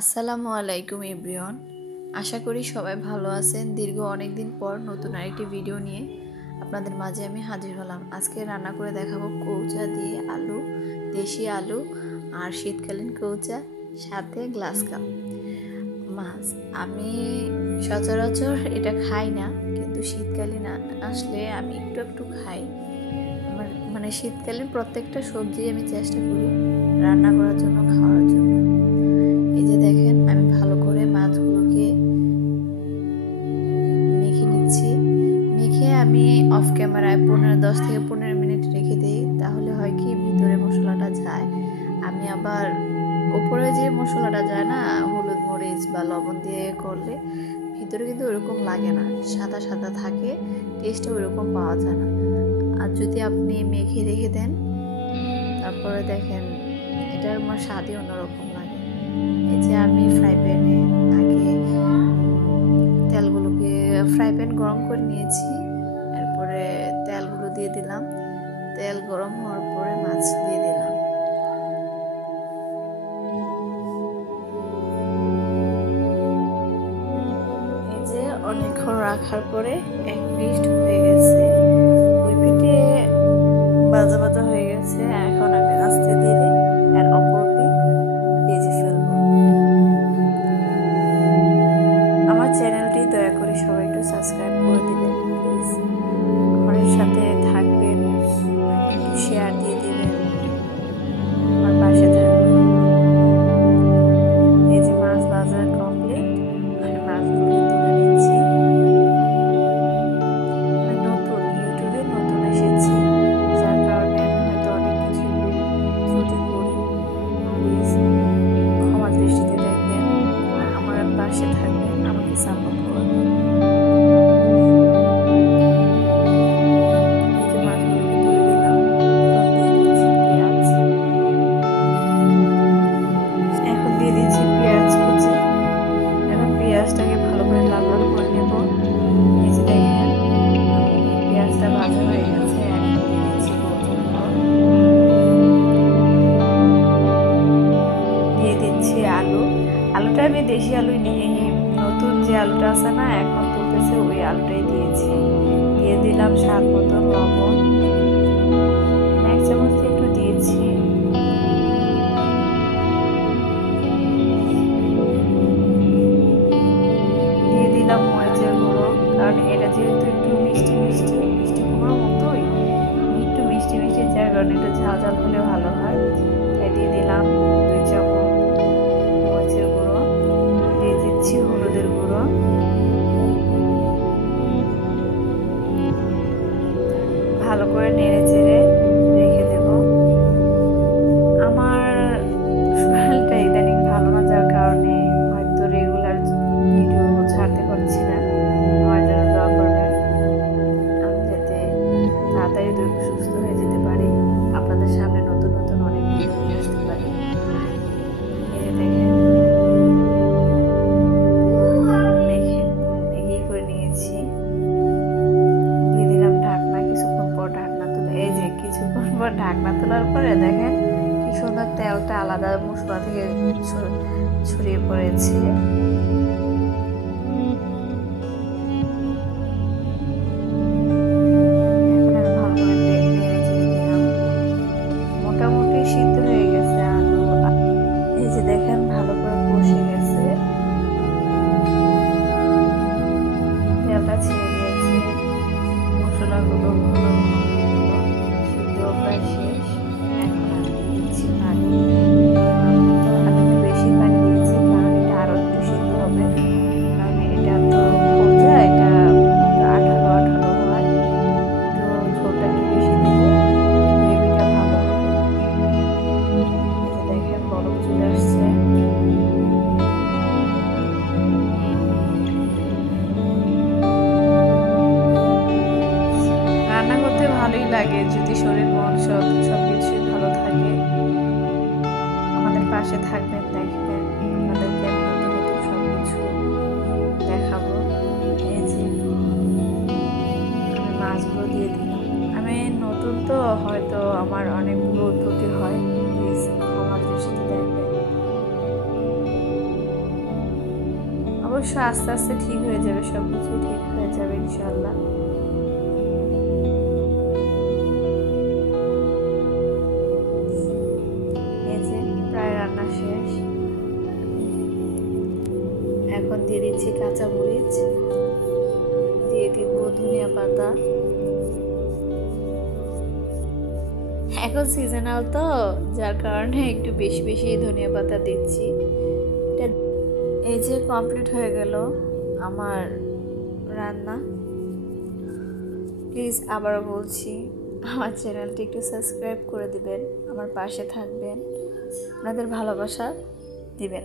আসসালামু আলাইকুম এভরিওয়ান। আশা করি সবাই ভালো আছেন। দীর্ঘ অনেক দিন পর নতুন আরেকটি ভিডিও নিয়ে আপনাদের মাঝে আমি হাজির হলাম। আজকে রান্না করে দেখাবো কৌচা দিয়ে আলু, দেশি আলু আর শীতকালীন কৌচা, সাথে গ্লাস কাপ মাছ। আমি সচরাচর এটা খাই না, কিন্তু শীতকালীন আসলে আমি একটু একটু খাই। আমার শীতকালীন প্রত্যেকটা সবজি আমি চেষ্টা করি রান্না করার জন্য, খাওয়ার জন্য। এই যে দেখেন, আমি ভালো করে মাছগুলোকে মেখে নিচ্ছি। মেখে আমি অফ ক্যামেরায় 10 থেকে 15 মিনিট রেখে দিই। তাহলে হয় কি, ভিতরে মশলাটা যায়। আমি আবার উপরে যে মশলাটা যায় না, হলুদ মরিচ বা লবণ দিয়ে করলে ভিতরে কিন্তু ওরকম লাগে না, সাদা সাদা থাকে, টেস্টটা ওরকম পাওয়া যায় না। আর যদি আপনি মেখে রেখে দেন, তারপরে দেখেন এটার আমার স্বাদই অন্যরকম লাগে। এই যে আমি ফ্রাই প্যানে আগে ফ্রাই প্যান গরম করে নিয়েছি। এরপরে তেলগুলো দিয়ে দিলাম। তেল গরম হওয়ার পরে মাছ দিয়ে দিলাম। এই যে অনেকক্ষণ রাখার পরে 1 মিনিট হয়ে গেছে, ওই পিঠে বাজা বাজা হয়ে গেছে। এখন আমি আস্তে ধীরে এর অপর পিঠ ভেজে ফেলবো। আমার চ্যানেলটি দয়া করে সবাই একটু সাবস্ক্রাইব করে দিবেন প্লিজ। আমার সাথে থাকবেন, একটু শেয়ার দিয়ে দিবেন, আমার পাশে থাকবেন। এই যে মাছ ভাজা কমপ্লিট, আমি মাছগুলো তুলে নিচ্ছি। আমি ইউটিউবে নতুন এসেছি, যার কারণে হয়তো অনেক কিছু ত্রুটি করি। প্লিজ ক্ষমা দৃষ্টিতে দেখবেন, আমার পাশে থাকবেন, আমাকে সাপোর্ট করবেন। পেঁয়াজটাকে ভালো করে লাল লাল করে নেব। এই যে দেখেন, পেঁয়াজটা ভাজা হয়ে গেছে। এখন দিয়ে দিচ্ছি দিয়ে দিচ্ছি আলু। আলুটা আমি দেশি আলুই নিয়ে, নতুন যে আলুটা আছে না এখন তুলতেছে, ওই আলুটাই দিয়েছি। দিয়ে দিলাম স্বাদ মতো লবণ, 1 চামচ একটু দিয়েছি। মরিচের গুঁড়ো, কারণ এটা যেহেতু একটু মিষ্টি কুমড়োর মতোই, একটু মিষ্টি যার কারণে একটু ঝাল ঝাল হলে ভালো হয়। তাই দিয়ে দিলাম 2 চামচ মরিচের গুঁড়ো, দিয়ে দিচ্ছি হলুদের গুঁড়ো। ভালো করে নেড়ে চেড়ে রেখে দেব। আমার শরীরটা ইদানিং ভালো না, যার কারণে হয়তো রেগুলার ভিডিও ছাড়তে পারছি না। আমার জন্য দোয়া করবেন, আমি যাতে তাড়াতাড়ি সুস্থ হয়ে যেতে পারি, আপনাদের সামনে নতুন নতুন অনেক ভিডিও নিয়ে আসতে পারি। এই দেখেন, মেঘে করে নিয়েছি। দিয়ে দিলাম ঢাকনা। কিছুক্ষণ পর ঢাকনা তুলে, এই যে কিছুক্ষণ পর ঢাকনা তোলার পরে দেখেন কি সুন্দর তেলটা আলাদা মশলা থেকে ছড়িয়ে পড়েছে। মোটামুটি সিদ্ধ হয়ে গেছে আলু। এই যে দেখেন ভালো করে কষে গেছে, তেলটা ছেড়ে দিয়েছে, মশলাগুলো সিদ্ধ প্রায় শেষ। এখন আমি দিচ্ছি পানি। আমি একটু বেশি পানি দিয়েছি, কারণ এটা আরো একটু সিদ্ধ হবে, কারণ এটা তো কৌচা, এটা আঠালো আঠালো হয়, তো ঝোলটা একটু বেশি দিলে গ্রেভিটা ভালো হবে। দেখেন বরফ চলে আসছে। রান্না করতে ভালোই লাগে যদি শরীর মন সবকিছুই ভালো থাকে। আমাদের পাশে থাকবেন, দেখবেন আপনাদেরকে আমি নতুন নতুন সবকিছু দেখাবো। এই যে আমি মাছগুলো দিয়ে দিলাম। আমি নতুন তো, হয়তো আমার অনেক ভুল ত্রুটি হয়, প্লিজ ক্ষমা দৃষ্টিতে দেখবেন। অবশ্য আস্তে আস্তে ঠিক হয়ে যাবে, সব কিছু ঠিক হয়ে যাবে ইনশাআল্লাহ। এই যে প্রায় রান্না শেষ, এখন দিয়ে দিচ্ছি কাঁচা মরিচ, দিয়ে দিব ধনিয়া পাতা। এখন সিজনাল তো, যার কারণে একটু বেশি বেশি ধনিয়া পাতা দিচ্ছি। এই যে কমপ্লিট হয়ে গেল আমার রান্না। প্লিজ আবারও বলছি, আমার চ্যানেলটি একটু সাবস্ক্রাইব করে দিবেন, আমার পাশে থাকবেন, আপনাদের ভালোবাসা দিবেন।